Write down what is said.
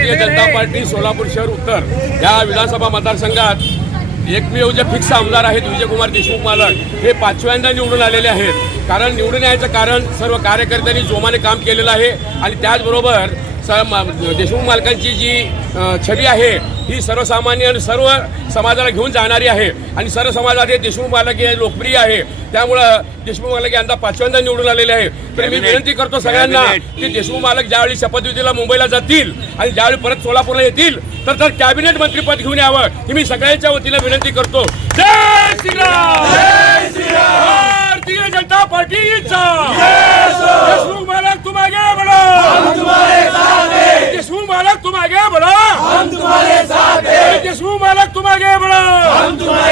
Bharatiya Janata party Solapur शहर उत्तर या विधानसभा मतदारसंघात एकमेव जे फिक्स आमदार आहेत विजयकुमार देशमुख मालक हे पाचव्यांदा निवडून आलेले आहेत. कारण निवडून यायचं कारण सर्व कार्यकर्त्यांनी जोमाने काम केलेलं आहे आणि त्याचबरोबर स देशमुख मालकांची जी छबी आहे ही सर्वसामान्य आणि सर्व समाजाला घेऊन जाणारी आहे. आणि सर्व समाजात हे देशमुख मालक हे लोकप्रिय आहे. त्यामुळं देशमुख मालक यंदा पाचव्यांदा निवडून आलेले आहे. तर मी विनंती करतो सगळ्यांना की देशमुख मालक ज्यावेळी शपथविधीला मुंबईला जातील आणि ज्यावेळी परत सोलापूरला येतील तर तर कॅबिनेट मंत्रीपद घेऊन यावं ही मी सगळ्यांच्या वतीनं विनंती करतो. जय श्रीराम! भारतीय जनता पार्टीचा! तुम्हाला मालक तुम्हाला आगे मालक तुम आगे मालक